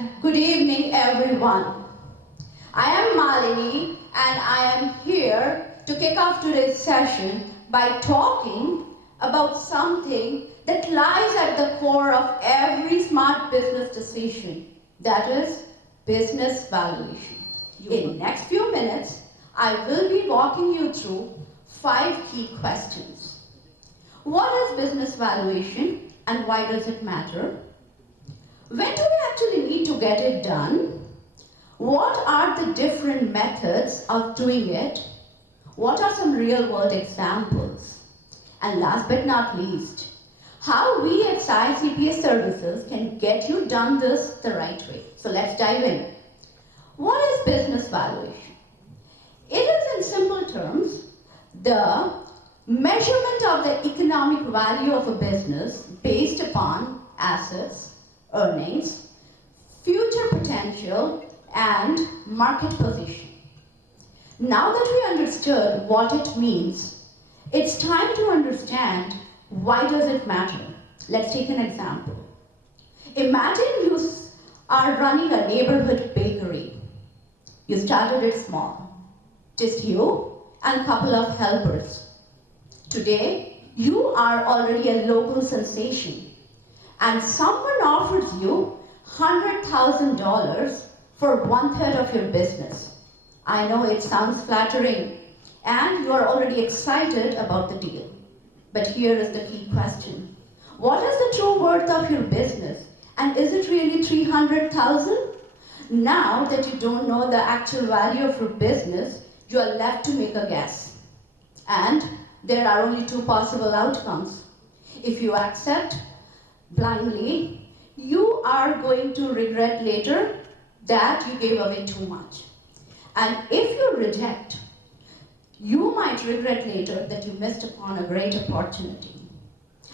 Good evening, everyone. I am Malini, and I am here to kick off today's session by talking about something that lies at the core of every smart business decision, that is, business valuation. In the next few minutes, I will be walking you through 5 key questions. What is business valuation and why does it matter? When do we actually need to get it done? What are the different methods of doing it? What are some real-world examples? And last but not least, how we at SAI CPA Services can get you done this the right way. So let's dive in. What is business valuation? It is, in simple terms, the measurement of the economic value of a business based upon assets, earnings, future potential, and market position. Now that we understood what it means, it's time to understand why does it matter. Let's take an example. Imagine you are running a neighborhood bakery. You started it small, just you and a couple of helpers. Today, you are already a local sensation, and someone offers you $100,000 for 1/3 of your business. I know it sounds flattering, and you are already excited about the deal. But here is the key question. What is the true worth of your business? And is it really $300,000? Now that you don't know the actual value of your business, you are left to make a guess. And there are only 2 possible outcomes. If you accept blindly, you are going to regret later that you gave away too much. And if you reject, you might regret later that you missed upon a great opportunity.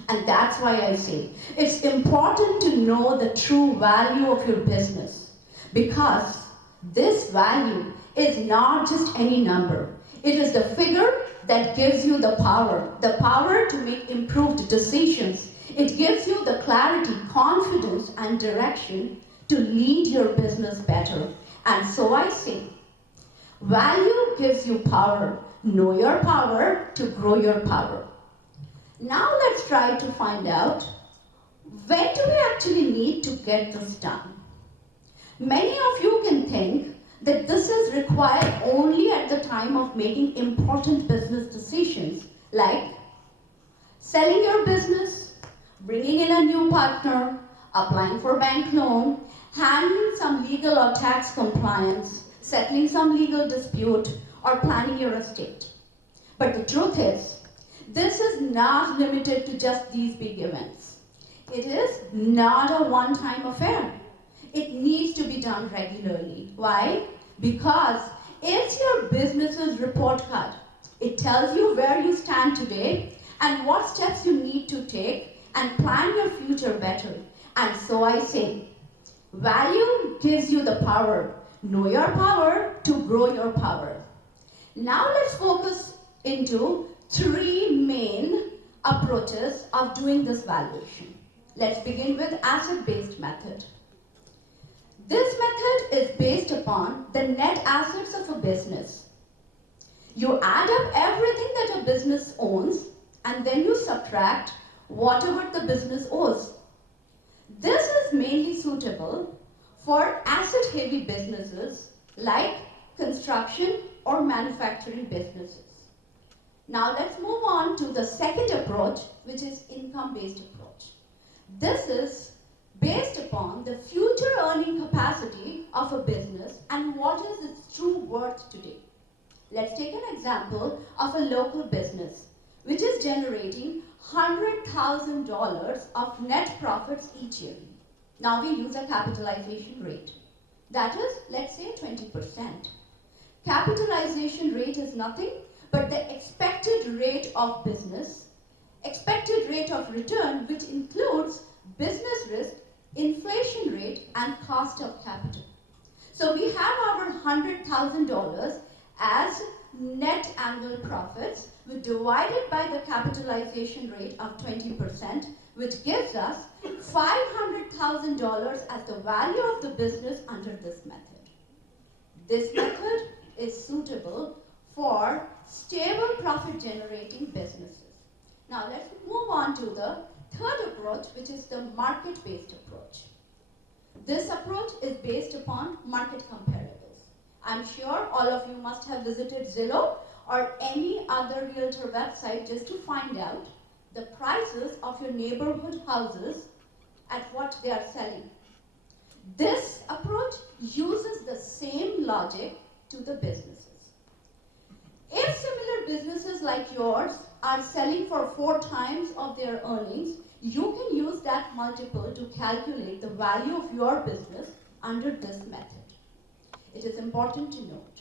And that's why I say it's important to know the true value of your business, because this value is not just any number. It is the figure that gives you the power to make improved decisions. It gives you the clarity, confidence, and direction to lead your business better. And so I say, value gives you power. Know your power to grow your power. Now let's try to find out, when do we actually need to get this done? Many of you can think that this is required only at the time of making important business decisions, like selling your business, bringing in a new partner, applying for bank loan, handling some legal or tax compliance, settling some legal dispute, or planning your estate. But the truth is, this is not limited to just these big events. It is not a one-time affair. It needs to be done regularly. Why? Because it's your business's report card. It tells you where you stand today and what steps you need to take and plan your future better. And so I say, value gives you the power. Know your power to grow your power. Now let's focus into 3 main approaches of doing this valuation. Let's begin with asset-based method. This method is based upon the net assets of a business. You add up everything that a business owns and then you subtract whatever the business owes. This is mainly suitable for asset-heavy businesses like construction or manufacturing businesses. Now let's move on to the second approach, which is income-based approach. This is based upon the future earning capacity of a business and what is its true worth today. Let's take an example of a local business which is generating $100,000 of net profits each year. Now we use a capitalization rate. That is, let's say 20%. Capitalization rate is nothing but the expected rate of business, expected rate of return, which includes business risk, inflation rate, and cost of capital. So we have our $100,000 as net annual profits, divided by the capitalization rate of 20%, which gives us $500,000 as the value of the business under this method. This method is suitable for stable profit generating businesses. Now let's move on to the third approach, which is the market-based approach. This approach is based upon market comparables. I'm sure all of you must have visited Zillow or any other realtor website just to find out the prices of your neighborhood houses at what they are selling. This approach uses the same logic to the businesses. If similar businesses like yours are selling for 4 times of their earnings, you can use that multiple to calculate the value of your business under this method. It is important to note,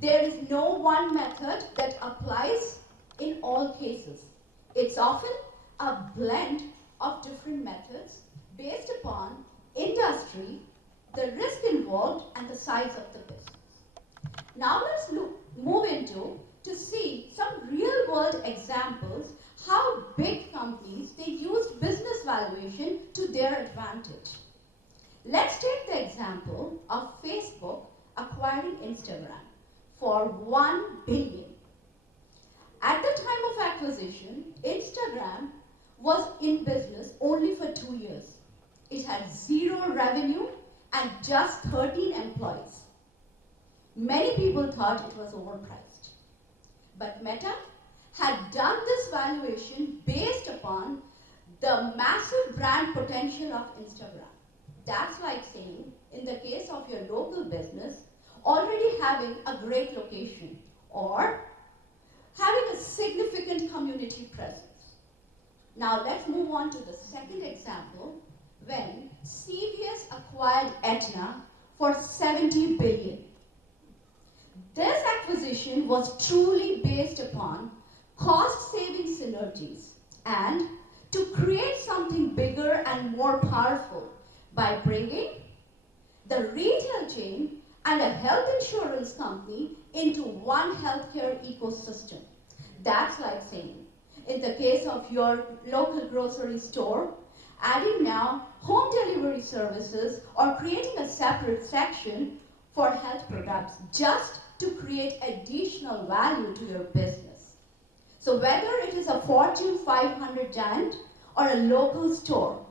there is no one method that applies in all cases. It's often a blend of different methods based upon industry, the risk involved, and the size of the business. Now let's move into to see some real-world examples how big companies, they used business valuation to their advantage. Let's take the example of Facebook acquiring Instagram for $1 billion. At the time of acquisition, Instagram was in business only for 2 years. It had 0 revenue and just 13 employees. Many people thought it was overpriced. But Meta had done this valuation based upon the massive brand potential of Instagram. That's like saying, in the case of your local business, already having a great location or having a significant community presence. Now let's move on to the second example, when CVS acquired Aetna for $70 billion. This acquisition was truly based upon cost-saving synergies and to create something bigger and more powerful by bringing the retail chain and a health insurance company into one healthcare ecosystem. That's like saying, in the case of your local grocery store, adding now home delivery services or creating a separate section for health products just to create additional value to your business. So whether it is a Fortune 500 giant or a local store,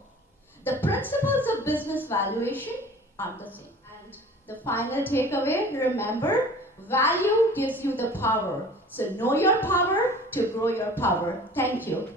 the principles of business valuation are the same. And the final takeaway, remember, value gives you the power. So know your power to grow your power. Thank you.